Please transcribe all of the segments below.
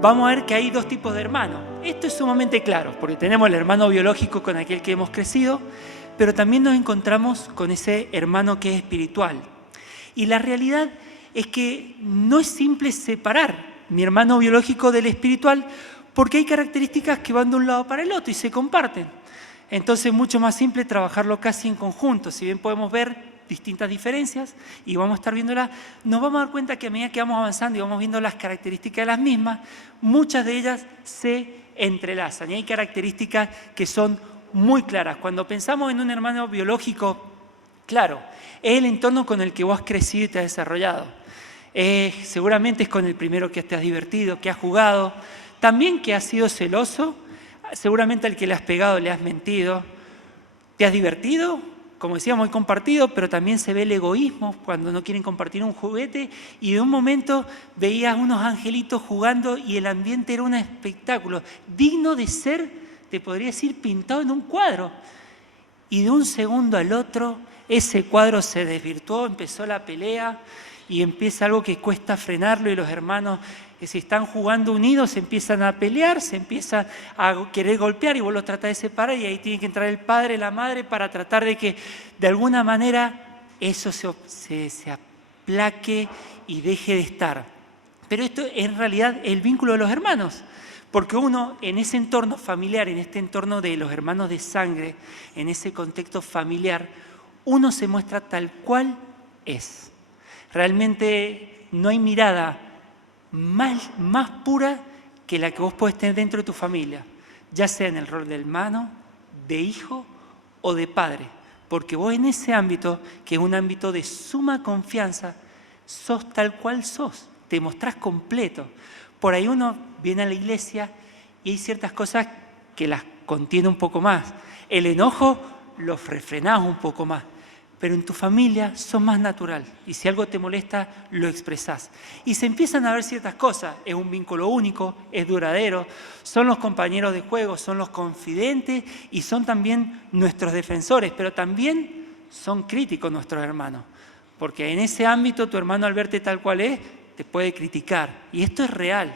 vamos a ver que hay dos tipos de hermanos. Esto es sumamente claro, porque tenemos el hermano biológico con aquel que hemos crecido, pero también nos encontramos con ese hermano que es espiritual. Y la realidad es que no es simple separar mi hermano biológico del espiritual, porque hay características que van de un lado para el otro y se comparten. Entonces es mucho más simple trabajarlo casi en conjunto. Si bien podemos ver distintas diferencias y vamos a estar viéndolas, nos vamos a dar cuenta que a medida que vamos avanzando y vamos viendo las características de las mismas, muchas de ellas se entrelazan y hay características que son muy claras. Cuando pensamos en un hermano biológico, claro, es el entorno con el que vos has crecido y te has desarrollado. Seguramente es con el primero que te has divertido, que has jugado, también que has sido celoso, seguramente al que le has pegado le has mentido, te has divertido, como decíamos, muy compartido, pero también se ve el egoísmo cuando no quieren compartir un juguete y de un momento veías unos angelitos jugando y el ambiente era un espectáculo digno de ser, te podría decir, pintado en un cuadro. Y de un segundo al otro, ese cuadro se desvirtuó, empezó la pelea y empieza algo que cuesta frenarlo y los hermanos, si están jugando unidos, se empiezan a pelear, se empiezan a querer golpear y vos los tratás de separar y ahí tiene que entrar el padre, la madre para tratar de que de alguna manera eso se aplaque y deje de estar. Pero esto es en realidad el vínculo de los hermanos. Porque uno en ese entorno familiar, en este entorno de los hermanos de sangre, en ese contexto familiar, uno se muestra tal cual es. Realmente no hay mirada más pura que la que vos podés tener dentro de tu familia, ya sea en el rol de hermano, de hijo o de padre. Porque vos en ese ámbito, que es un ámbito de suma confianza, sos tal cual sos, te mostrás completo. Por ahí uno viene a la iglesia y hay ciertas cosas que las contiene un poco más. El enojo lo refrenás un poco más, pero en tu familia sos más natural y si algo te molesta, lo expresás. Y se empiezan a ver ciertas cosas, es un vínculo único, es duradero, son los compañeros de juego, son los confidentes y son también nuestros defensores, pero también son críticos nuestros hermanos, porque en ese ámbito tu hermano al verte tal cual es, te puede criticar y esto es real.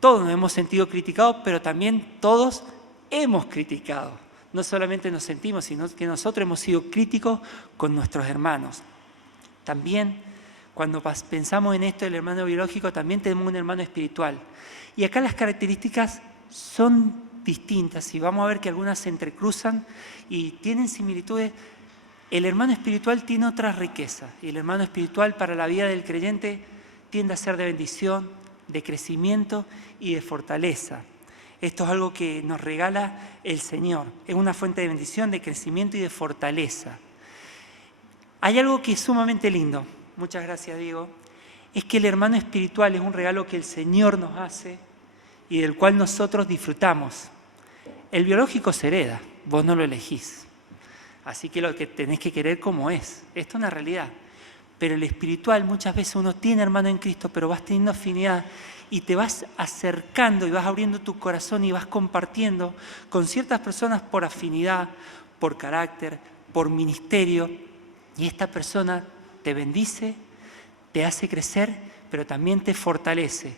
Todos nos hemos sentido criticados, pero también todos hemos criticado. No solamente nos sentimos, sino que nosotros hemos sido críticos con nuestros hermanos. También, cuando pensamos en esto del hermano biológico, también tenemos un hermano espiritual. Y acá las características son distintas y vamos a ver que algunas se entrecruzan y tienen similitudes. El hermano espiritual tiene otra riqueza y el hermano espiritual para la vida del creyente tiende a ser de bendición, de crecimiento y de fortaleza. Esto es algo que nos regala el Señor. Es una fuente de bendición, de crecimiento y de fortaleza. Hay algo que es sumamente lindo, muchas gracias Diego, es que el hermano espiritual es un regalo que el Señor nos hace y del cual nosotros disfrutamos. El biológico se hereda, vos no lo elegís. Así que lo que tenés que querer como es. Esto es una realidad. Pero el espiritual, muchas veces uno tiene hermano en Cristo, pero vas teniendo afinidad y te vas acercando y vas abriendo tu corazón y vas compartiendo con ciertas personas por afinidad, por carácter, por ministerio. Y esta persona te bendice, te hace crecer, pero también te fortalece.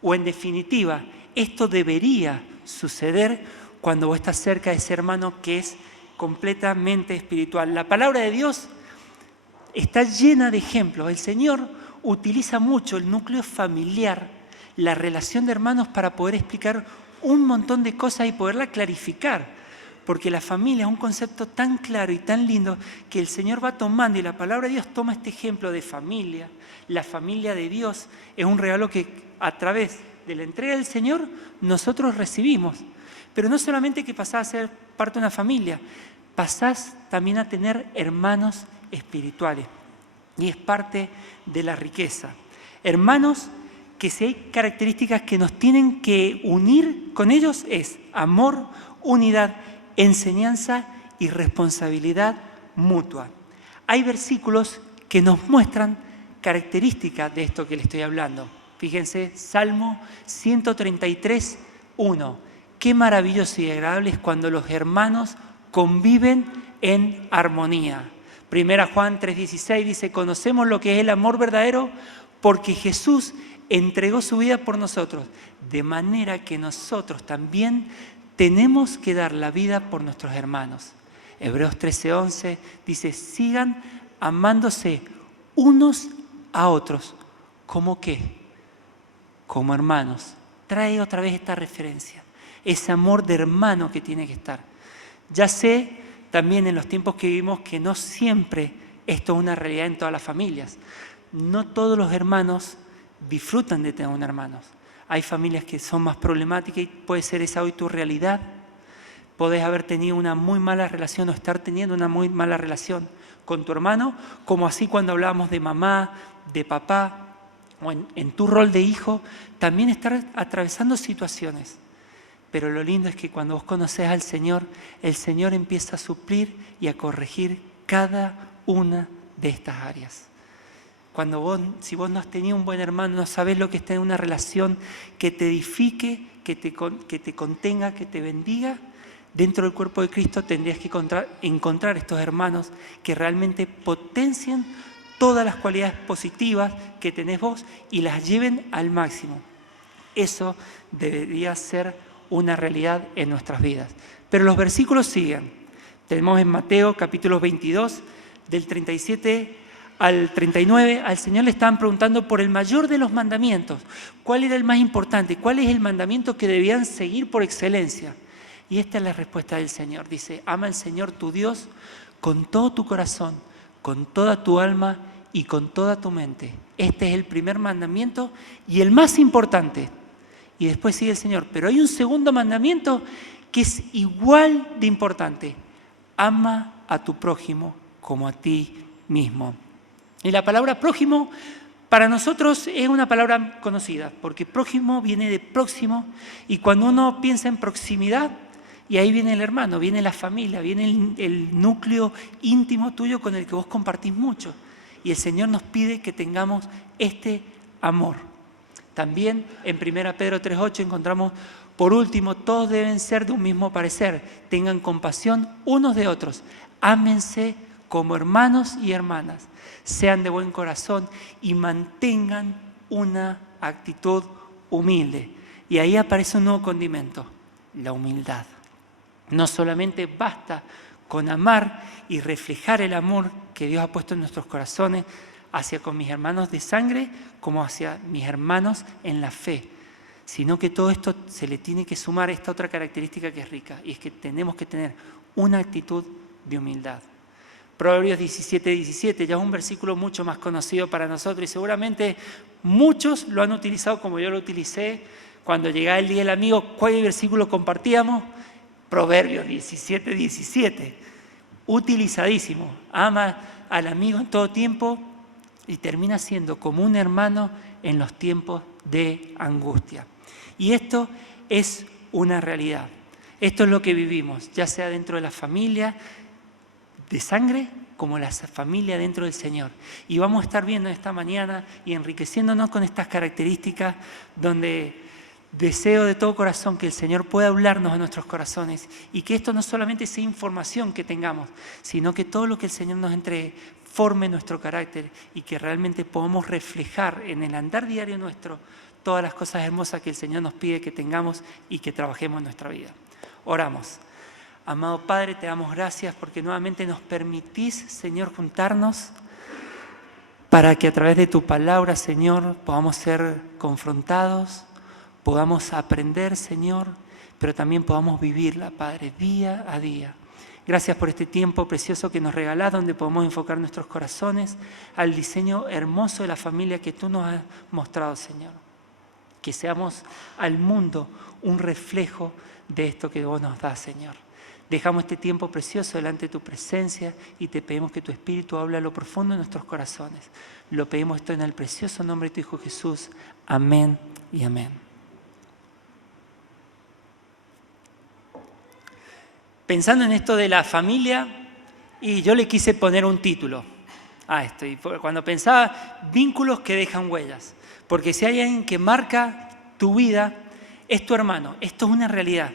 O en definitiva, esto debería suceder cuando vos estás cerca de ese hermano que es completamente espiritual. La palabra de Dios está llena de ejemplos. El Señor utiliza mucho el núcleo familiar, la relación de hermanos para poder explicar un montón de cosas y poderla clarificar. Porque la familia es un concepto tan claro y tan lindo que el Señor va tomando y la palabra de Dios toma este ejemplo de familia. La familia de Dios es un regalo que a través de la entrega del Señor nosotros recibimos. Pero no solamente que pasás a ser parte de una familia, pasás también a tener hermanos espirituales y es parte de la riqueza. Hermanos que si hay características que nos tienen que unir con ellos es amor, unidad, enseñanza y responsabilidad mutua. Hay versículos que nos muestran características de esto que les estoy hablando. Fíjense, Salmo 133, 1. Qué maravilloso y agradable es cuando los hermanos conviven en armonía. Primera Juan 3:16 dice, conocemos lo que es el amor verdadero porque Jesús entregó su vida por nosotros, de manera que nosotros también tenemos que dar la vida por nuestros hermanos. Hebreos 13:11 dice, sigan amándose unos a otros. ¿Cómo qué? Como hermanos. Trae otra vez esta referencia, ese amor de hermano que tiene que estar. Ya sé también en los tiempos que vivimos que no siempre esto es una realidad en todas las familias. No todos los hermanos disfrutan de tener un hermano. Hay familias que son más problemáticas y puede ser esa hoy tu realidad. Podés haber tenido una muy mala relación o estar teniendo una muy mala relación con tu hermano, como así cuando hablábamos de mamá, de papá, o en tu rol de hijo, también estar atravesando situaciones. Pero lo lindo es que cuando vos conocés al Señor, el Señor empieza a suplir y a corregir cada una de estas áreas. Si vos no has tenido un buen hermano, no sabés lo que es tener una relación que te edifique, que te contenga, que te bendiga, dentro del cuerpo de Cristo tendrías que encontrar estos hermanos que realmente potencien todas las cualidades positivas que tenés vos y las lleven al máximo. Eso debería ser una realidad en nuestras vidas. Pero los versículos siguen. Tenemos en Mateo capítulo 22, del 37 al 39, al Señor le estaban preguntando por el mayor de los mandamientos. ¿Cuál era el más importante? ¿Cuál es el mandamiento que debían seguir por excelencia? Y esta es la respuesta del Señor. Dice, ama al Señor tu Dios con todo tu corazón, con toda tu alma y con toda tu mente. Este es el primer mandamiento y el más importante. Y después sigue el Señor. Pero hay un segundo mandamiento que es igual de importante. Ama a tu prójimo como a ti mismo. Y la palabra prójimo para nosotros es una palabra conocida, porque prójimo viene de próximo, y cuando uno piensa en proximidad, y ahí viene el hermano, viene la familia, viene el núcleo íntimo tuyo con el que vos compartís mucho. Y el Señor nos pide que tengamos este amor. También en 1 Pedro 3:8 encontramos, por último, todos deben ser de un mismo parecer, tengan compasión unos de otros, ámense como hermanos y hermanas, sean de buen corazón y mantengan una actitud humilde. Y ahí aparece un nuevo condimento, la humildad. No solamente basta con amar y reflejar el amor que Dios ha puesto en nuestros corazones hacia con mis hermanos de sangre como hacia mis hermanos en la fe, sino que todo esto se le tiene que sumar esta otra característica que es rica, y es que tenemos que tener una actitud de humildad. Proverbios 17:17 ya es un versículo mucho más conocido para nosotros y seguramente muchos lo han utilizado como yo lo utilicé cuando llegaba el Día del Amigo. ¿Cuál versículo compartíamos? Proverbios 17:17, utilizadísimo. Ama al amigo en todo tiempo y termina siendo como un hermano en los tiempos de angustia. Y esto es una realidad. Esto es lo que vivimos, ya sea dentro de la familia de sangre como la familia dentro del Señor. Y vamos a estar viendo esta mañana y enriqueciéndonos con estas características donde deseo de todo corazón que el Señor pueda hablarnos a nuestros corazones y que esto no solamente sea información que tengamos, sino que todo lo que el Señor nos entregue forme nuestro carácter y que realmente podamos reflejar en el andar diario nuestro todas las cosas hermosas que el Señor nos pide que tengamos y que trabajemos en nuestra vida. Oramos. Amado Padre, te damos gracias porque nuevamente nos permitís, Señor, juntarnos para que a través de tu palabra, Señor, podamos ser confrontados, podamos aprender, Señor, pero también podamos vivirla, Padre, día a día. Gracias por este tiempo precioso que nos regalás, donde podemos enfocar nuestros corazones al diseño hermoso de la familia que tú nos has mostrado, Señor. Que seamos al mundo un reflejo de esto que vos nos das, Señor. Dejamos este tiempo precioso delante de tu presencia y te pedimos que tu Espíritu hable a lo profundo de nuestros corazones. Lo pedimos esto en el precioso nombre de tu Hijo Jesús. Amén y amén. Pensando en esto de la familia, y yo le quise poner un título a esto. Y cuando pensaba, vínculos que dejan huellas. Porque si hay alguien que marca tu vida, es tu hermano. Esto es una realidad.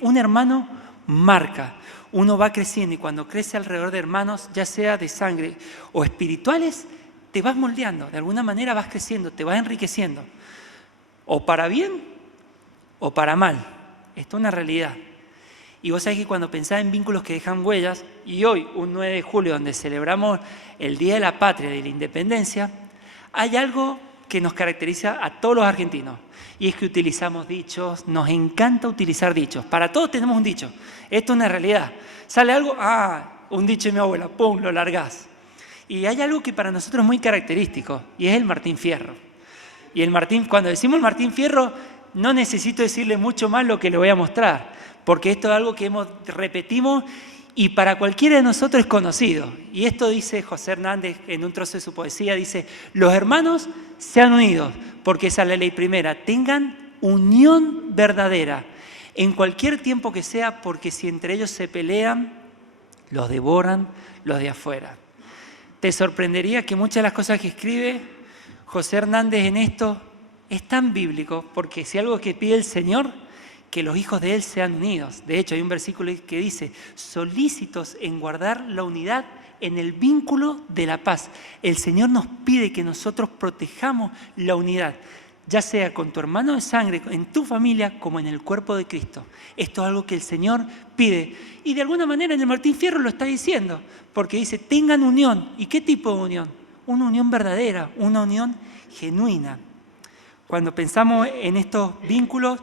Un hermano marca. Uno va creciendo y cuando crece alrededor de hermanos, ya sea de sangre o espirituales, te vas moldeando, de alguna manera vas creciendo, te vas enriqueciendo. O para bien o para mal. Esto es una realidad. Y vos sabés que cuando pensás en vínculos que dejan huellas, y hoy, un 9 de julio, donde celebramos el Día de la Patria, de la Independencia, hay algo que nos caracteriza a todos los argentinos. Y es que utilizamos dichos, nos encanta utilizar dichos. Para todos tenemos un dicho. Esto es una realidad. Sale algo, un dicho de mi abuela, ¡pum!, lo largás. Y hay algo que para nosotros es muy característico, y es el Martín Fierro. Y el Martín, cuando decimos el Martín Fierro, no necesito decirle mucho más lo que le voy a mostrar, porque esto es algo que repetimos y para cualquiera de nosotros es conocido. Y esto dice José Hernández en un trozo de su poesía, dice: los hermanos sean unidos, porque esa es la ley primera, tengan unión verdadera, en cualquier tiempo que sea, porque si entre ellos se pelean, los devoran los de afuera. Te sorprendería que muchas de las cosas que escribe José Hernández en esto es tan bíblico, porque si algo que pide el Señor, que los hijos de Él sean unidos. De hecho, hay un versículo que dice: solícitos en guardar la unidad en el vínculo de la paz. El Señor nos pide que nosotros protejamos la unidad, ya sea con tu hermano de sangre, en tu familia, como en el cuerpo de Cristo. Esto es algo que el Señor pide. Y de alguna manera en el Martín Fierro lo está diciendo, porque dice: tengan unión. ¿Y qué tipo de unión? Una unión verdadera, una unión genuina. Cuando pensamos en estos vínculos,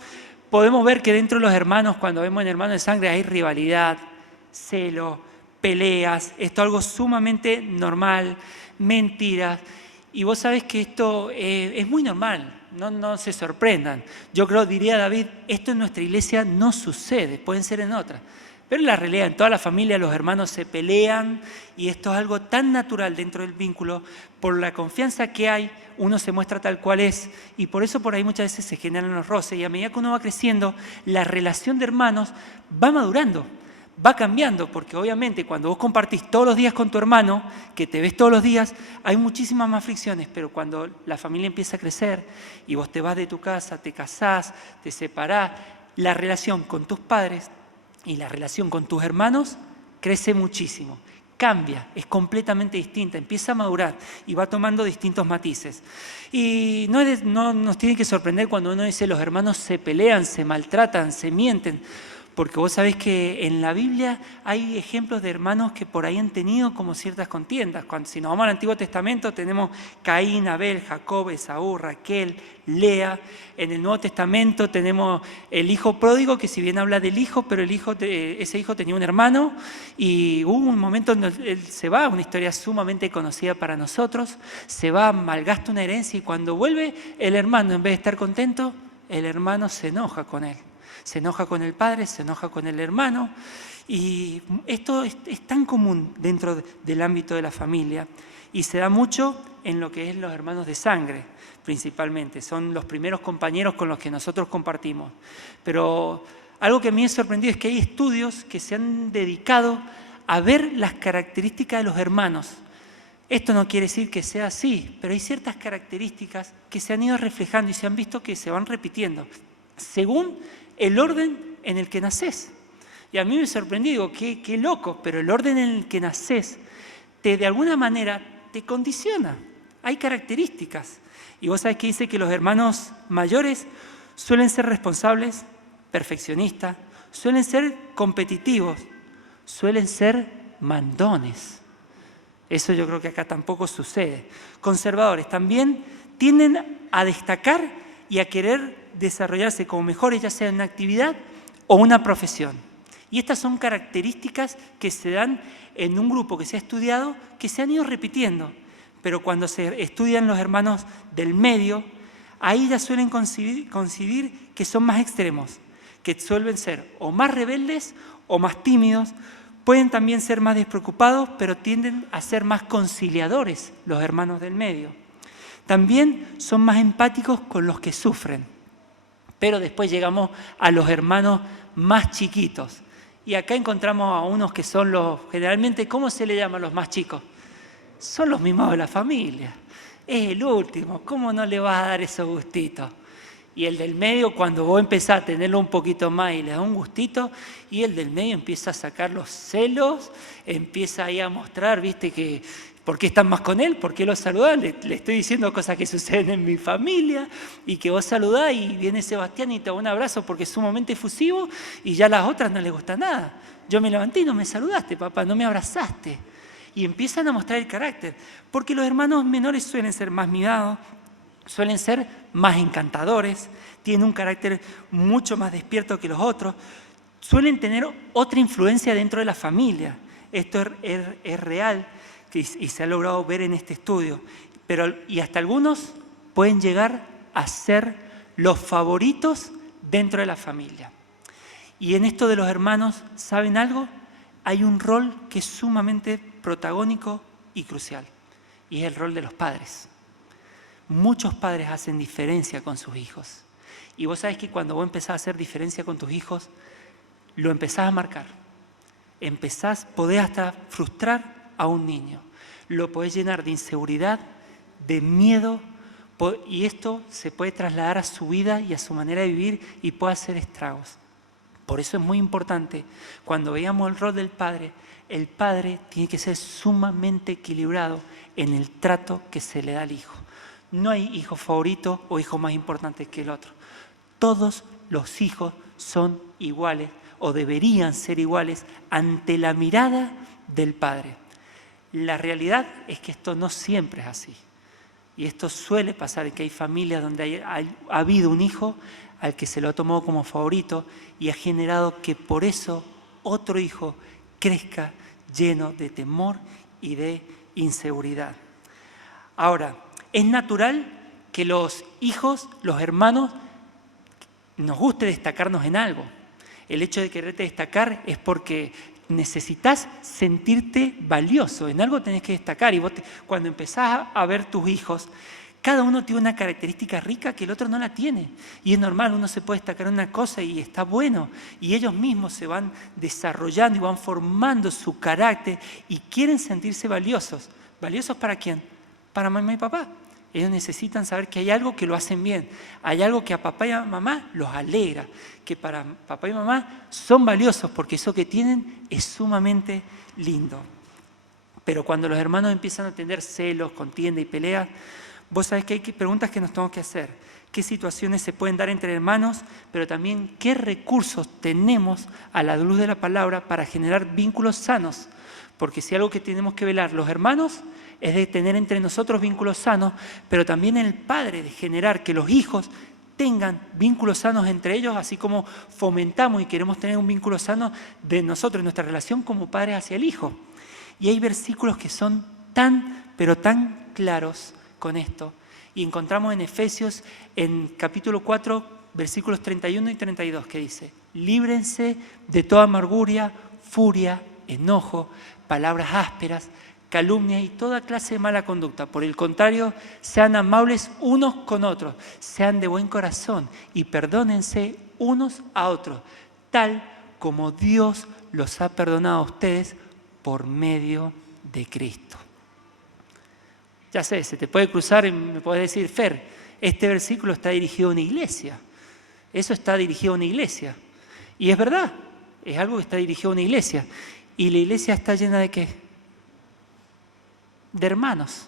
podemos ver que dentro de los hermanos, cuando vemos en hermanos de sangre, hay rivalidad, celo, peleas. Esto es algo sumamente normal, mentiras. Y vos sabés que esto es muy normal, no se sorprendan. Yo creo, diría David, esto en nuestra iglesia no sucede, pueden ser en otras. Pero en la realidad, en toda la familia los hermanos se pelean y esto es algo tan natural dentro del vínculo. Por la confianza que hay, uno se muestra tal cual es y por eso por ahí muchas veces se generan los roces y a medida que uno va creciendo, la relación de hermanos va madurando, va cambiando, porque obviamente cuando vos compartís todos los días con tu hermano, que te ves todos los días, hay muchísimas más fricciones, pero cuando la familia empieza a crecer y vos te vas de tu casa, te casás, te separás, la relación con tus padres y la relación con tus hermanos crece muchísimo, cambia, es completamente distinta, empieza a madurar y va tomando distintos matices. Y no nos tiene que sorprender cuando uno dice los hermanos se pelean, se maltratan, se mienten, porque vos sabés que en la Biblia hay ejemplos de hermanos que por ahí han tenido como ciertas contiendas. Si nos vamos al Antiguo Testamento tenemos Caín, Abel, Jacob, Esaú, Raquel, Lea. En el Nuevo Testamento tenemos el hijo pródigo, que si bien habla del hijo, pero ese hijo tenía un hermano y hubo un momento en donde él se va, una historia sumamente conocida para nosotros, se va, malgasta una herencia y cuando vuelve el hermano, en vez de estar contento, el hermano se enoja con él. Se enoja con el padre, se enoja con el hermano y esto es tan común dentro del ámbito de la familia y se da mucho en lo que es los hermanos de sangre principalmente. Son los primeros compañeros con los que nosotros compartimos. Pero algo que a mí me ha sorprendido es que hay estudios que se han dedicado a ver las características de los hermanos. Esto no quiere decir que sea así, pero hay ciertas características que se han ido reflejando y se han visto que se van repitiendo según el orden en el que nacés. Y a mí me sorprendí, digo, qué loco, pero el orden en el que nacés de alguna manera te condiciona. Hay características. Y vos sabés que dice que los hermanos mayores suelen ser responsables, perfeccionistas, suelen ser competitivos, suelen ser mandones. Eso yo creo que acá tampoco sucede. Conservadores también tienden a destacar y a querer desarrollarse como mejores, ya sea en una actividad o una profesión. Y estas son características que se dan en un grupo que se ha estudiado, que se han ido repitiendo. Pero cuando se estudian los hermanos del medio, ahí ya suelen coincidir que son más extremos, que suelen ser o más rebeldes o más tímidos. Pueden también ser más despreocupados, pero tienden a ser más conciliadores los hermanos del medio. También son más empáticos con los que sufren. Pero después llegamos a los hermanos más chiquitos. Y acá encontramos a unos que son generalmente, ¿cómo se le llama a los más chicos? Son los mismos de la familia. Es el último, ¿cómo no le vas a dar esos gustitos? Y el del medio, cuando vos empezás a tenerlo un poquito más y le das un gustito, y el del medio empieza a sacar los celos, empieza ahí a mostrar, viste, que ¿Por qué están más con él? ¿Por qué lo saludás? Le estoy diciendo cosas que suceden en mi familia y que vos saludás y viene Sebastián y te da un abrazo porque es sumamente efusivo y ya a las otras no les gusta nada. Yo me levanté y no me saludaste, papá, no me abrazaste. Y empiezan a mostrar el carácter, porque los hermanos menores suelen ser más mimados, suelen ser más encantadores, tienen un carácter mucho más despierto que los otros, suelen tener otra influencia dentro de la familia. Esto es real y se ha logrado ver en este estudio. Y hasta algunos pueden llegar a ser los favoritos dentro de la familia. Y en esto de los hermanos, ¿saben algo? Hay un rol que es sumamente protagónico y crucial, y es el rol de los padres. Muchos padres hacen diferencia con sus hijos. Y vos sabés que cuando vos empezás a hacer diferencia con tus hijos, lo empezás a marcar. Podés hasta frustrar a un niño. Lo podés llenar de inseguridad, de miedo, y esto se puede trasladar a su vida y a su manera de vivir y puede hacer estragos. Por eso es muy importante, cuando veamos el rol del padre, el padre tiene que ser sumamente equilibrado en el trato que se le da al hijo. No hay hijo favorito o hijo más importante que el otro. Todos los hijos son iguales o deberían ser iguales ante la mirada del padre. La realidad es que esto no siempre es así. Y esto suele pasar, que hay familias donde ha habido un hijo al que se lo ha tomado como favorito y ha generado que por eso otro hijo crezca lleno de temor y de inseguridad. Ahora, es natural que los hijos, los hermanos, nos guste destacarnos en algo. El hecho de quererte destacar es porque necesitas sentirte valioso, en algo tenés que destacar. Y cuando empezás a ver tus hijos, cada uno tiene una característica rica que el otro no la tiene. Y es normal, uno se puede destacar en una cosa y está bueno. Y ellos mismos se van desarrollando y van formando su carácter y quieren sentirse valiosos. ¿Valiosos para quién? Para mamá y papá. Ellos necesitan saber que hay algo que lo hacen bien. Hay algo que a papá y a mamá los alegra. Que para papá y mamá son valiosos porque eso que tienen es sumamente lindo. Pero cuando los hermanos empiezan a tener celos, contienda y pelea, vos sabés que hay preguntas que nos tenemos que hacer. ¿Qué situaciones se pueden dar entre hermanos? Pero también, ¿qué recursos tenemos a la luz de la palabra para generar vínculos sanos? Porque si algo que tenemos que velar los hermanos es de tener entre nosotros vínculos sanos, pero también el padre de generar que los hijos tengan vínculos sanos entre ellos, así como fomentamos y queremos tener un vínculo sano de nosotros, nuestra relación como padres hacia el hijo. Y hay versículos que son pero tan claros con esto. Y encontramos en Efesios, en capítulo 4, versículos 31 y 32, que dice: líbrense de toda amargura, furia, enojo, palabras ásperas, calumnia y toda clase de mala conducta. Por el contrario, sean amables unos con otros, sean de buen corazón y perdónense unos a otros, tal como Dios los ha perdonado a ustedes por medio de Cristo. Ya sé, se te puede cruzar y me puedes decir: Fer, este versículo está dirigido a una iglesia. Eso está dirigido a una iglesia. Y es verdad, es algo que está dirigido a una iglesia. ¿Y la iglesia está llena de qué? De hermanos.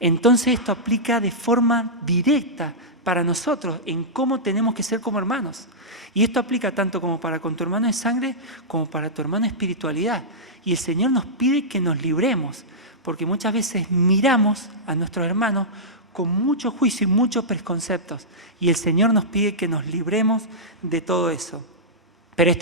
Entonces esto aplica de forma directa para nosotros en cómo tenemos que ser como hermanos. Y esto aplica tanto como para con tu hermano de sangre como para tu hermano de espiritualidad. Y el Señor nos pide que nos libremos, porque muchas veces miramos a nuestros hermanos con mucho juicio y muchos preconceptos. Y el Señor nos pide que nos libremos de todo eso. Pero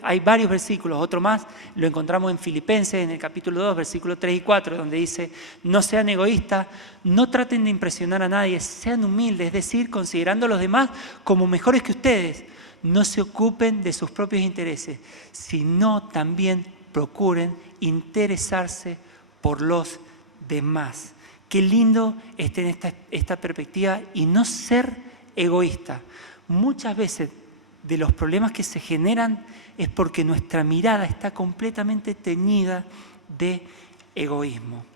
hay varios versículos, otro más, lo encontramos en Filipenses, en el capítulo 2, versículos 3 y 4, donde dice: no sean egoístas, no traten de impresionar a nadie, sean humildes, es decir, considerando a los demás como mejores que ustedes. No se ocupen de sus propios intereses, sino también procuren interesarse por los demás. Qué lindo es tener esta perspectiva y no ser egoísta. Muchas veces de los problemas que se generan es porque nuestra mirada está completamente teñida de egoísmo.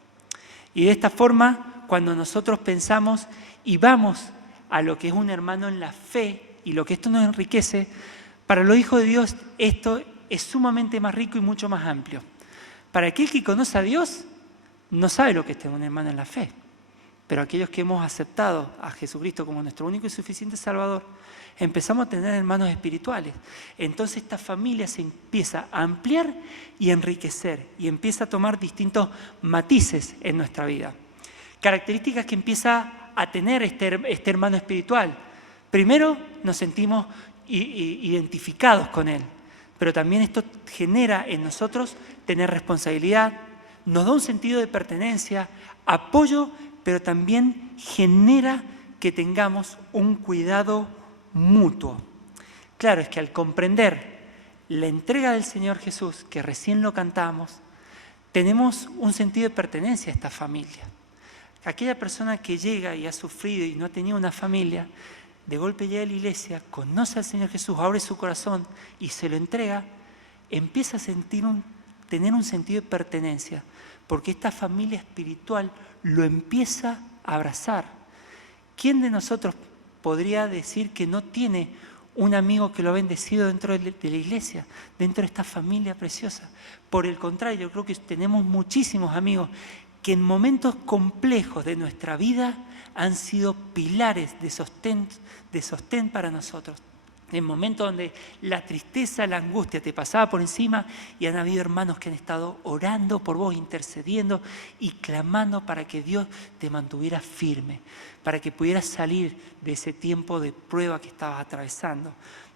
Y de esta forma, cuando nosotros pensamos y vamos a lo que es un hermano en la fe y lo que esto nos enriquece, para los hijos de Dios esto es sumamente más rico y mucho más amplio. Para aquel que conoce a Dios, no sabe lo que es tener un hermano en la fe. Pero aquellos que hemos aceptado a Jesucristo como nuestro único y suficiente Salvador, empezamos a tener hermanos espirituales. Entonces esta familia se empieza a ampliar y enriquecer y empieza a tomar distintos matices en nuestra vida. Características que empieza a tener este hermano espiritual. Primero, nos sentimos identificados con él, pero también esto genera en nosotros tener responsabilidad, nos da un sentido de pertenencia, apoyo, pero también genera que tengamos un cuidado mutuo. Claro, es que al comprender la entrega del Señor Jesús, que recién lo cantamos, tenemos un sentido de pertenencia a esta familia. Aquella persona que llega y ha sufrido y no ha tenido una familia, de golpe llega a la iglesia, conoce al Señor Jesús, abre su corazón y se lo entrega, empieza a tener un sentido de pertenencia, porque esta familia espiritual lo empieza a abrazar. ¿Quién de nosotros podría decir que no tiene un amigo que lo ha bendecido dentro de la iglesia, dentro de esta familia preciosa? Por el contrario, yo creo que tenemos muchísimos amigos que en momentos complejos de nuestra vida han sido pilares de sostén para nosotros. En momentos donde la tristeza, la angustia te pasaba por encima y han habido hermanos que han estado orando por vos, intercediendo y clamando para que Dios te mantuviera firme, para que pudieras salir de ese tiempo de prueba que estabas atravesando.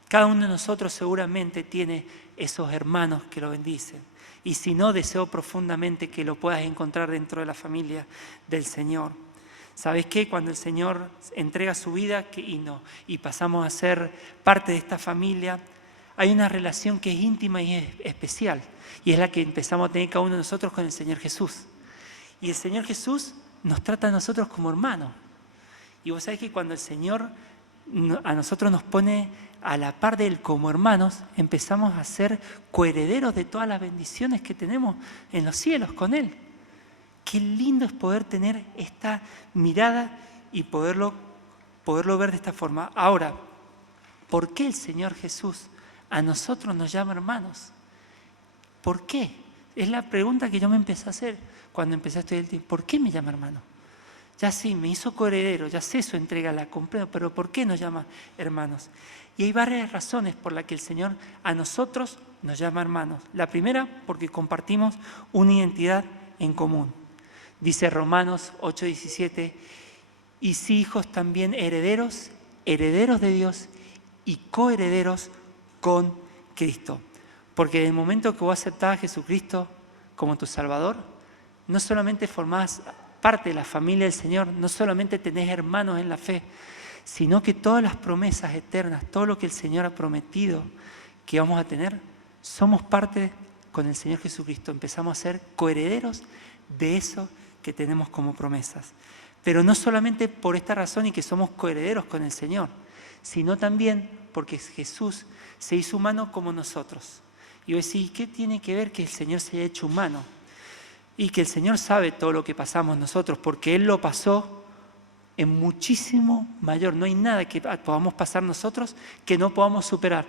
Cada uno de nosotros seguramente tiene esos hermanos que lo bendicen. Y si no, deseo profundamente que lo puedas encontrar dentro de la familia del Señor. ¿Sabes qué? Cuando el Señor entrega su vida y pasamos a ser parte de esta familia, hay una relación que es íntima y es especial. Y es la que empezamos a tener cada uno de nosotros con el Señor Jesús. Y el Señor Jesús nos trata a nosotros como hermanos. Y vos sabés que cuando el Señor a nosotros nos pone a la par de Él como hermanos, empezamos a ser coherederos de todas las bendiciones que tenemos en los cielos con Él. Qué lindo es poder tener esta mirada y poderlo ver de esta forma. Ahora, ¿por qué el Señor Jesús a nosotros nos llama hermanos? ¿Por qué? Es la pregunta que yo me empecé a hacer cuando empecé a estudiar el tiempo. ¿Por qué me llama hermano? Ya sí, me hizo coheredero, ya sé su entrega, la comprendo, pero ¿por qué nos llama hermanos? Y hay varias razones por las que el Señor a nosotros nos llama hermanos. La primera, porque compartimos una identidad en común. Dice Romanos 8:17, y si hijos también herederos, herederos de Dios y coherederos con Cristo. Porque en el momento que vos aceptás a Jesucristo como tu Salvador, no solamente formás parte de la familia del Señor, no solamente tenés hermanos en la fe, sino que todas las promesas eternas, todo lo que el Señor ha prometido que vamos a tener, somos parte con el Señor Jesucristo. Empezamos a ser coherederos de eso que tenemos como promesas. Pero no solamente por esta razón y que somos coherederos con el Señor, sino también porque Jesús se hizo humano como nosotros. Y vos decís, ¿qué tiene que ver que el Señor se haya hecho humano? Y que el Señor sabe todo lo que pasamos nosotros, porque Él lo pasó en muchísimo mayor. No hay nada que podamos pasar nosotros que no podamos superar,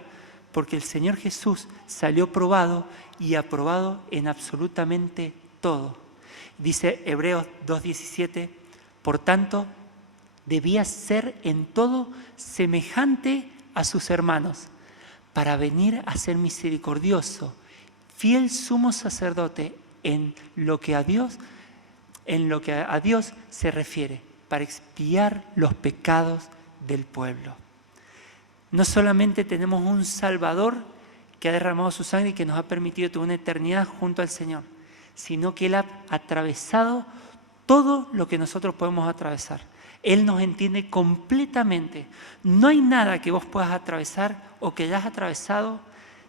porque el Señor Jesús salió probado y aprobado en absolutamente todo. Dice Hebreos 2:17, por tanto, debía ser en todo semejante a sus hermanos, para venir a ser misericordioso, fiel sumo sacerdote en lo que a Dios se refiere, para expiar los pecados del pueblo. No solamente tenemos un Salvador que ha derramado su sangre y que nos ha permitido tener una eternidad junto al Señor, sino que Él ha atravesado todo lo que nosotros podemos atravesar. Él nos entiende completamente. No hay nada que vos puedas atravesar o que hayas atravesado,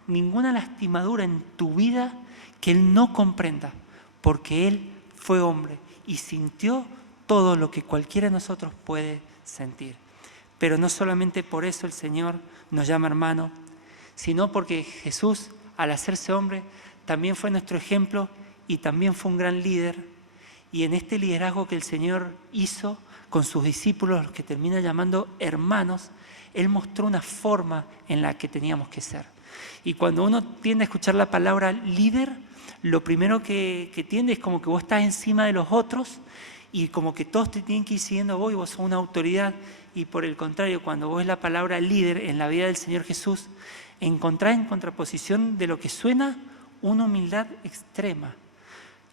ninguna lastimadura en tu vida que Él no comprenda, porque Él fue hombre y sintió todo lo que cualquiera de nosotros puede sentir. Pero no solamente por eso el Señor nos llama hermano, sino porque Jesús, al hacerse hombre, también fue nuestro ejemplo y también fue un gran líder. Y en este liderazgo que el Señor hizo con sus discípulos, los que termina llamando hermanos, Él mostró una forma en la que teníamos que ser. Y cuando uno tiende a escuchar la palabra líder, lo primero que tiende es como que vos estás encima de los otros y como que todos te tienen que ir siguiendo a vos y vos sos una autoridad. Y por el contrario, cuando vos ves la palabra líder en la vida del Señor Jesús, encontrás en contraposición de lo que suena una humildad extrema.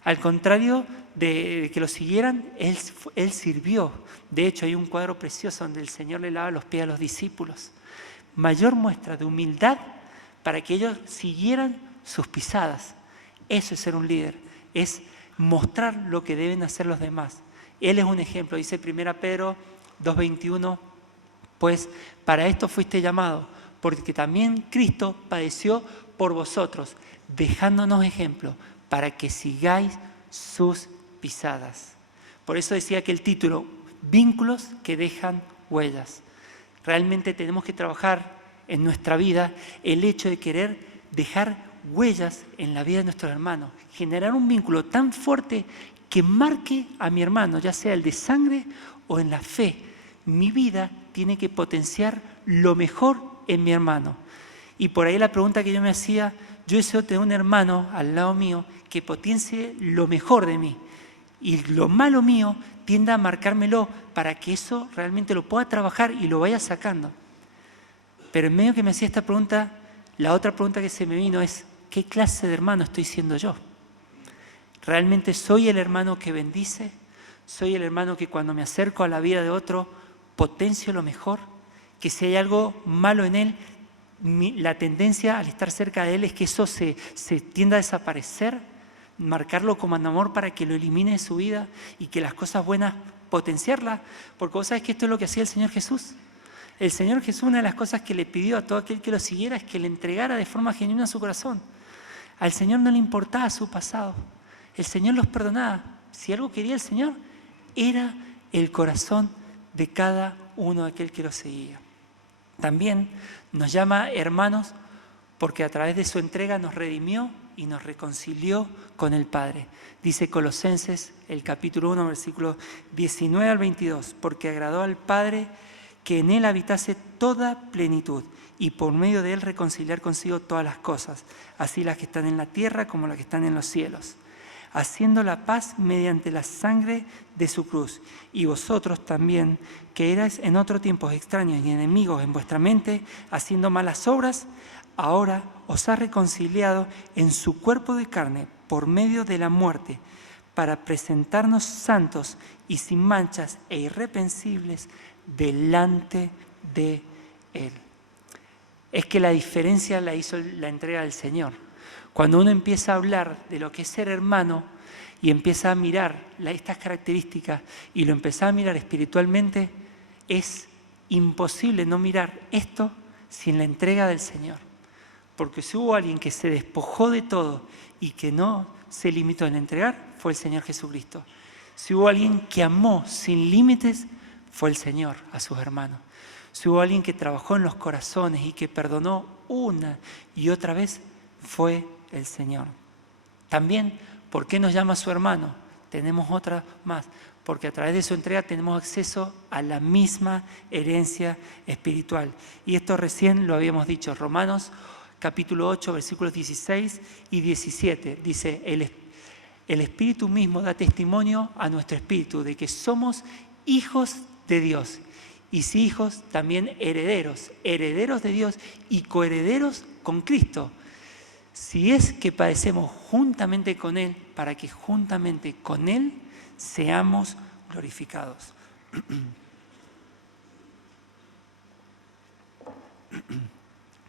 Al contrario de que lo siguieran, él sirvió. De hecho, hay un cuadro precioso donde el Señor le lava los pies a los discípulos. Mayor muestra de humildad para que ellos siguieran sus pisadas. Eso es ser un líder, es mostrar lo que deben hacer los demás. Él es un ejemplo, dice 1 Pedro 2:21, pues para esto fuiste llamado, porque también Cristo padeció por vosotros, dejándonos ejemplo para que sigáis sus pisadas. Por eso decía que el título, vínculos que dejan huellas. Realmente tenemos que trabajar en nuestra vida el hecho de querer dejar huellas en la vida de nuestros hermanos, generar un vínculo tan fuerte que marque a mi hermano, ya sea el de sangre o en la fe. Mi vida tiene que potenciar lo mejor en mi hermano. Y por ahí la pregunta que yo me hacía, yo deseo tener un hermano al lado mío que potencie lo mejor de mí. Y lo malo mío tienda a marcármelo para que eso realmente lo pueda trabajar y lo vaya sacando. Pero en medio que me hacía esta pregunta, la otra pregunta que se me vino es, ¿qué clase de hermano estoy siendo yo? ¿Realmente soy el hermano que bendice? ¿Soy el hermano que cuando me acerco a la vida de otro potencio lo mejor? Que si hay algo malo en él, la tendencia al estar cerca de él es que eso se tienda a desaparecer, marcarlo como amor para que lo elimine de su vida y que las cosas buenas potenciarlas, porque vos sabés que esto es lo que hacía el Señor Jesús. El Señor Jesús, una de las cosas que le pidió a todo aquel que lo siguiera es que le entregara de forma genuina su corazón. Al Señor no le importaba su pasado, el Señor los perdonaba. Si algo quería el Señor, era el corazón de cada uno de aquel que lo seguía. También nos llama hermanos porque a través de su entrega nos redimió y nos reconcilió con el Padre. Dice Colosenses, el capítulo 1, versículos 19 al 22, porque agradó al Padre que en Él habitase toda plenitud y por medio de Él reconciliar consigo todas las cosas, así las que están en la tierra como las que están en los cielos, haciendo la paz mediante la sangre de su cruz. Y vosotros también, que erais en otro tiempo extraños y enemigos en vuestra mente, haciendo malas obras, ahora os ha reconciliado en su cuerpo de carne por medio de la muerte, para presentarnos santos y sin manchas e irreprensibles delante de Él. Es que la diferencia la hizo la entrega del Señor. Cuando uno empieza a hablar de lo que es ser hermano y empieza a mirar estas características y lo empieza a mirar espiritualmente, es imposible no mirar esto sin la entrega del Señor. Porque si hubo alguien que se despojó de todo y que no se limitó en entregar, fue el Señor Jesucristo. Si hubo alguien que amó sin límites, fue el Señor a sus hermanos. Si hubo alguien que trabajó en los corazones y que perdonó una y otra vez, fue el Señor. También, ¿por qué nos llama su hermano? Tenemos otra más. Porque a través de su entrega tenemos acceso a la misma herencia espiritual. Y esto recién lo habíamos dicho, Romanos capítulo 8, versículos 16 y 17. Dice, el Espíritu mismo da testimonio a nuestro espíritu de que somos hijos de Dios. Y si hijos, también herederos, herederos de Dios y coherederos con Cristo. Si es que padecemos juntamente con Él, para que juntamente con Él seamos glorificados.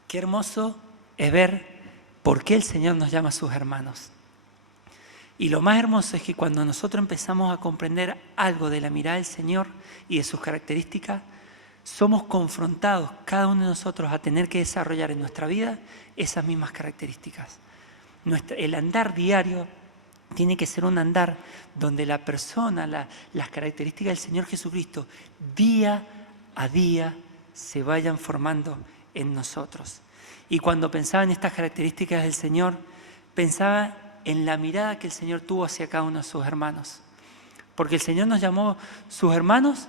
Qué hermoso es ver por qué el Señor nos llama a sus hermanos. Y lo más hermoso es que cuando nosotros empezamos a comprender algo de la mirada del Señor y de sus características, somos confrontados, cada uno de nosotros, a tener que desarrollar en nuestra vida esas mismas características. El andar diario tiene que ser un andar donde la persona, las características del Señor Jesucristo, día a día se vayan formando en nosotros. Y cuando pensaba en estas características del Señor, pensaba en la mirada que el Señor tuvo hacia cada uno de sus hermanos. Porque el Señor nos llamó sus hermanos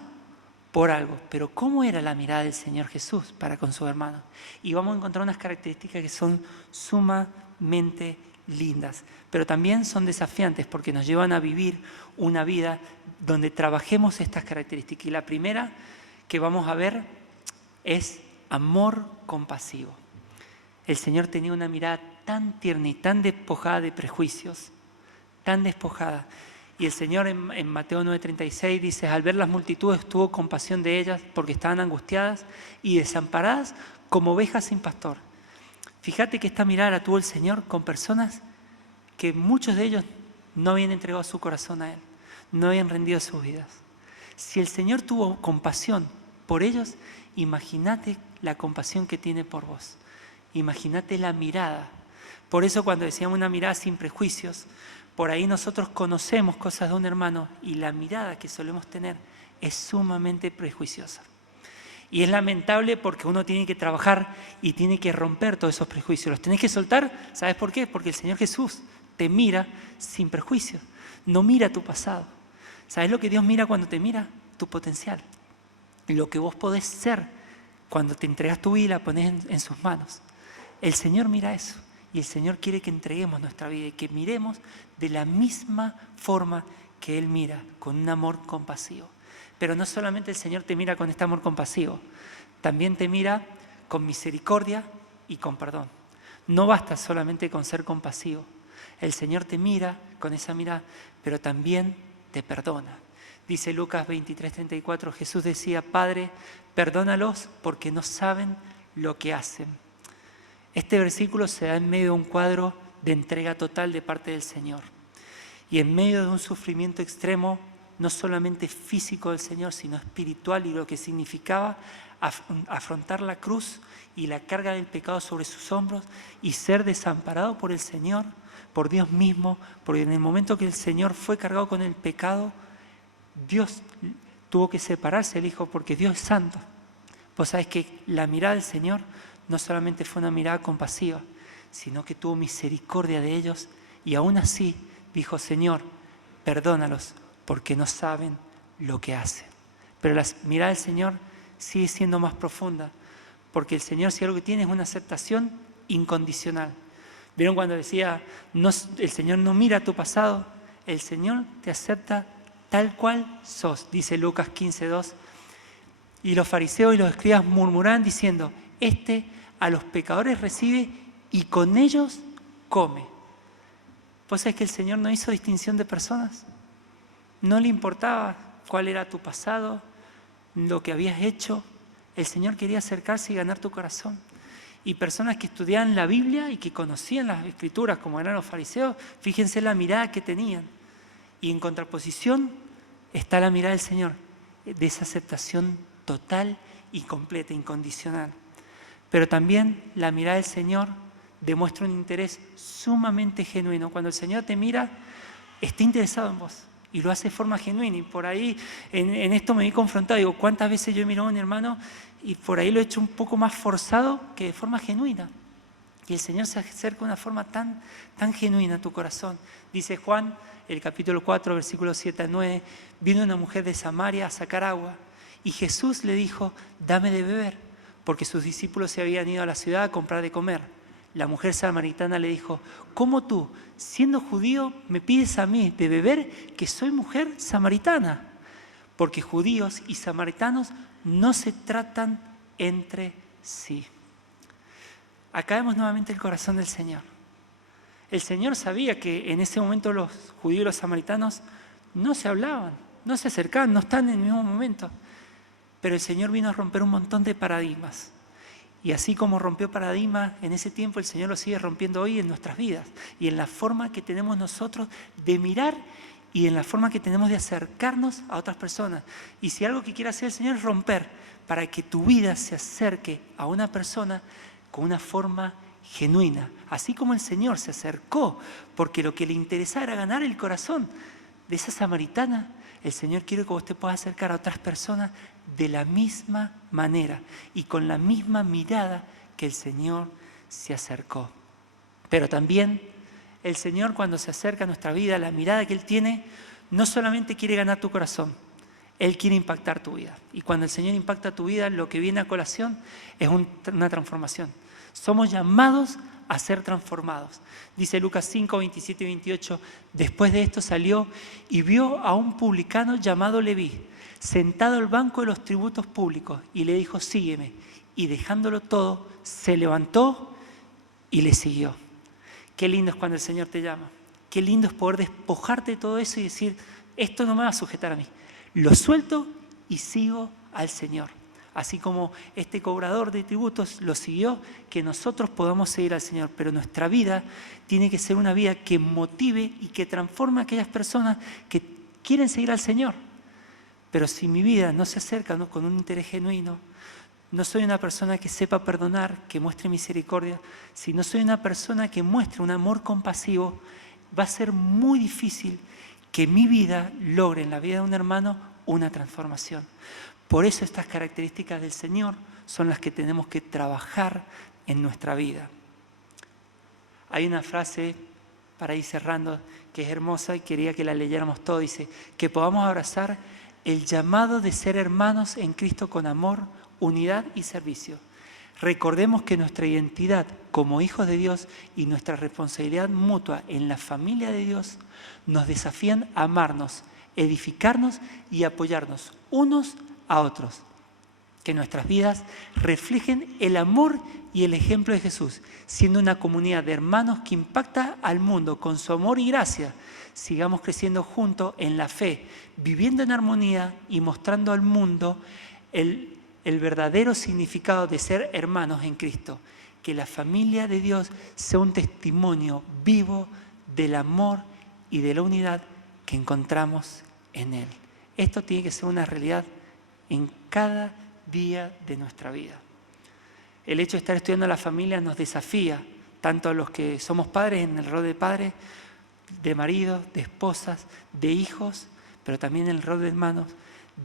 por algo. Pero ¿cómo era la mirada del Señor Jesús para con sus hermanos? Y vamos a encontrar unas características que son sumamente lindas, pero también son desafiantes porque nos llevan a vivir una vida donde trabajemos estas características. Y la primera que vamos a ver es amor compasivo. El Señor tenía una mirada tan tierna y tan despojada de prejuicios, tan despojada. Y el Señor en Mateo 9:36 dice, al ver las multitudes tuvo compasión de ellas porque estaban angustiadas y desamparadas como ovejas sin pastor. Fíjate que esta mirada la tuvo el Señor con personas que muchos de ellos no habían entregado su corazón a Él, no habían rendido sus vidas. Si el Señor tuvo compasión por ellos, imagínate la compasión que tiene por vos. Imagínate la mirada. Por eso cuando decíamos una mirada sin prejuicios, por ahí nosotros conocemos cosas de un hermano y la mirada que solemos tener es sumamente prejuiciosa. Y es lamentable porque uno tiene que trabajar y tiene que romper todos esos prejuicios. Los tenés que soltar, ¿sabes por qué? Porque el Señor Jesús te mira sin prejuicios, no mira tu pasado. ¿Sabes lo que Dios mira cuando te mira? Tu potencial. Lo que vos podés ser cuando te entregas tu vida y la pones en sus manos. El Señor mira eso y el Señor quiere que entreguemos nuestra vida y que miremos de la misma forma que Él mira, con un amor compasivo. Pero no solamente el Señor te mira con este amor compasivo, también te mira con misericordia y con perdón. No basta solamente con ser compasivo. El Señor te mira con esa mirada, pero también te perdona. Dice Lucas 23:34, Jesús decía, Padre, perdónalos porque no saben lo que hacen. Este versículo se da en medio de un cuadro de entrega total de parte del Señor. Y en medio de un sufrimiento extremo, no solamente físico del Señor, sino espiritual y lo que significaba afrontar la cruz y la carga del pecado sobre sus hombros y ser desamparado por el Señor, por Dios mismo, porque en el momento que el Señor fue cargado con el pecado, Dios tuvo que separarse del Hijo porque Dios es santo. Vos sabés que la mirada del Señor no solamente fue una mirada compasiva, sino que tuvo misericordia de ellos y aún así dijo, Señor, perdónalos porque no saben lo que hacen. Pero la mirada del Señor sigue siendo más profunda, porque el Señor si algo que tiene es una aceptación incondicional. ¿Vieron cuando decía, no, el Señor no mira tu pasado? El Señor te acepta tal cual sos, dice Lucas 15:2. Y los fariseos y los escribas murmuraban diciendo, este a los pecadores recibe y con ellos come. ¿Vos sabés que el Señor no hizo distinción de personas? No le importaba cuál era tu pasado, lo que habías hecho. El Señor quería acercarse y ganar tu corazón. Y personas que estudiaban la Biblia y que conocían las Escrituras, como eran los fariseos, fíjense la mirada que tenían. Y en contraposición está la mirada del Señor, de esa aceptación total y completa, incondicional. Pero también la mirada del Señor demuestra un interés sumamente genuino. Cuando el Señor te mira, está interesado en vos. Y lo hace de forma genuina. Y por ahí, en esto me vi confrontado. Digo, ¿cuántas veces yo he mirado a mi hermano y por ahí lo he hecho un poco más forzado que de forma genuina? Y el Señor se acerca de una forma tan genuina a tu corazón. Dice Juan, el capítulo 4, versículos 7-9, vino una mujer de Samaria a sacar agua. Y Jesús le dijo, dame de beber, porque sus discípulos se habían ido a la ciudad a comprar de comer. La mujer samaritana le dijo, ¿cómo tú, siendo judío, me pides a mí de beber que soy mujer samaritana? Porque judíos y samaritanos no se tratan entre sí. Acá vemos nuevamente el corazón del Señor. El Señor sabía que en ese momento los judíos y los samaritanos no se hablaban, no se acercaban, no están en el mismo momento. Pero el Señor vino a romper un montón de paradigmas. Y así como rompió paradigmas en ese tiempo, el Señor lo sigue rompiendo hoy en nuestras vidas. Y en la forma que tenemos nosotros de mirar y en la forma que tenemos de acercarnos a otras personas. Y si algo que quiere hacer el Señor es romper para que tu vida se acerque a una persona con una forma genuina. Así como el Señor se acercó, porque lo que le interesaba era ganar el corazón de esa samaritana, el Señor quiere que vos te puedas acercar a otras personas de la misma manera y con la misma mirada que el Señor se acercó. Pero también el Señor cuando se acerca a nuestra vida, la mirada que Él tiene, no solamente quiere ganar tu corazón, Él quiere impactar tu vida. Y cuando el Señor impacta tu vida, lo que viene a colación es una transformación. Somos llamados a ser transformados. Dice Lucas 5, 27 y 28, después de esto salió y vio a un publicano llamado Leví, sentado al banco de los tributos públicos, y le dijo, sígueme. Y dejándolo todo, se levantó y le siguió. Qué lindo es cuando el Señor te llama. Qué lindo es poder despojarte de todo eso y decir, esto no me va a sujetar a mí. Lo suelto y sigo al Señor. Así como este cobrador de tributos lo siguió, que nosotros podamos seguir al Señor. Pero nuestra vida tiene que ser una vida que motive y que transforme a aquellas personas que quieren seguir al Señor. Pero si mi vida no se acerca con un interés genuino, no soy una persona que sepa perdonar, que muestre misericordia, si no soy una persona que muestre un amor compasivo, va a ser muy difícil que mi vida logre en la vida de un hermano una transformación. Por eso estas características del Señor son las que tenemos que trabajar en nuestra vida. Hay una frase, para ir cerrando, que es hermosa y quería que la leyéramos todos. Dice, que podamos abrazar el llamado de ser hermanos en Cristo con amor, unidad y servicio. Recordemos que nuestra identidad como hijos de Dios y nuestra responsabilidad mutua en la familia de Dios nos desafían a amarnos, edificarnos y apoyarnos unos a otros. Que nuestras vidas reflejen el amor y el ejemplo de Jesús, siendo una comunidad de hermanos que impacta al mundo con su amor y gracia. Sigamos creciendo juntos en la fe, viviendo en armonía y mostrando al mundo el verdadero significado de ser hermanos en Cristo. Que la familia de Dios sea un testimonio vivo del amor y de la unidad que encontramos en Él. Esto tiene que ser una realidad en cada día de nuestra vida. El hecho de estar estudiando la familia nos desafía, tanto a los que somos padres en el rol de padres, de maridos, de esposas, de hijos, pero también en el rol de hermanos,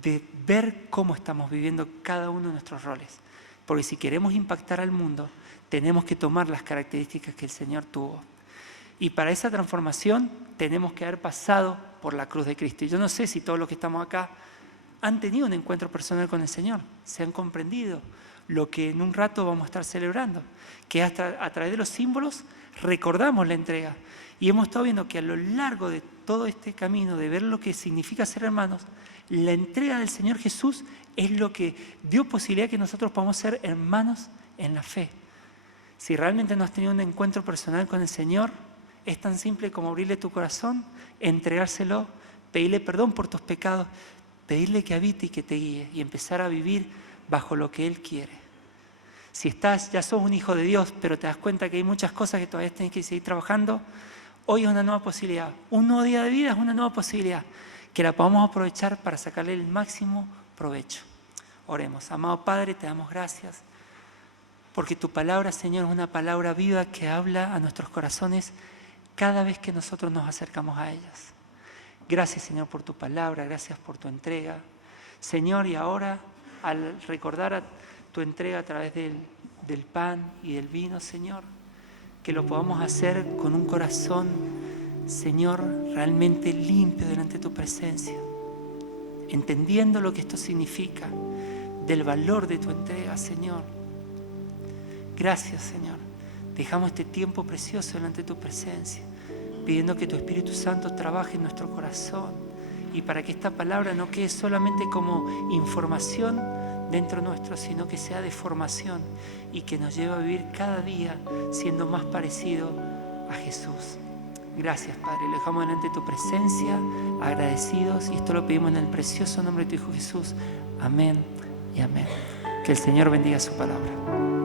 de ver cómo estamos viviendo cada uno de nuestros roles. Porque si queremos impactar al mundo, tenemos que tomar las características que el Señor tuvo. Y para esa transformación tenemos que haber pasado por la cruz de Cristo. Y yo no sé si todos los que estamos acá han tenido un encuentro personal con el Señor, se han comprendido lo que en un rato vamos a estar celebrando, que hasta a través de los símbolos recordamos la entrega. Y hemos estado viendo que a lo largo de todo este camino de ver lo que significa ser hermanos, la entrega del Señor Jesús es lo que dio posibilidad de que nosotros podamos ser hermanos en la fe. Si realmente no has tenido un encuentro personal con el Señor, es tan simple como abrirle tu corazón, entregárselo, pedirle perdón por tus pecados, pedirle que habite y que te guíe y empezar a vivir bajo lo que Él quiere. Si ya sos un hijo de Dios, pero te das cuenta que hay muchas cosas que todavía tienes que seguir trabajando, hoy es una nueva posibilidad. Un nuevo día de vida es una nueva posibilidad que la podamos aprovechar para sacarle el máximo provecho. Oremos. Amado Padre, te damos gracias porque tu palabra, Señor, es una palabra viva que habla a nuestros corazones cada vez que nosotros nos acercamos a ellas. Gracias, Señor, por tu palabra, gracias por tu entrega. Señor, y ahora, al recordar tu entrega a través del pan y del vino, Señor, que lo podamos hacer con un corazón, Señor, realmente limpio delante de tu presencia, entendiendo lo que esto significa, del valor de tu entrega, Señor. Gracias, Señor. Dejamos este tiempo precioso delante de tu presencia, pidiendo que tu Espíritu Santo trabaje en nuestro corazón y para que esta palabra no quede solamente como información dentro nuestro, sino que sea de formación y que nos lleve a vivir cada día siendo más parecido a Jesús. Gracias, Padre. Lo dejamos delante de tu presencia, agradecidos, y esto lo pedimos en el precioso nombre de tu Hijo Jesús. Amén y amén. Que el Señor bendiga su palabra.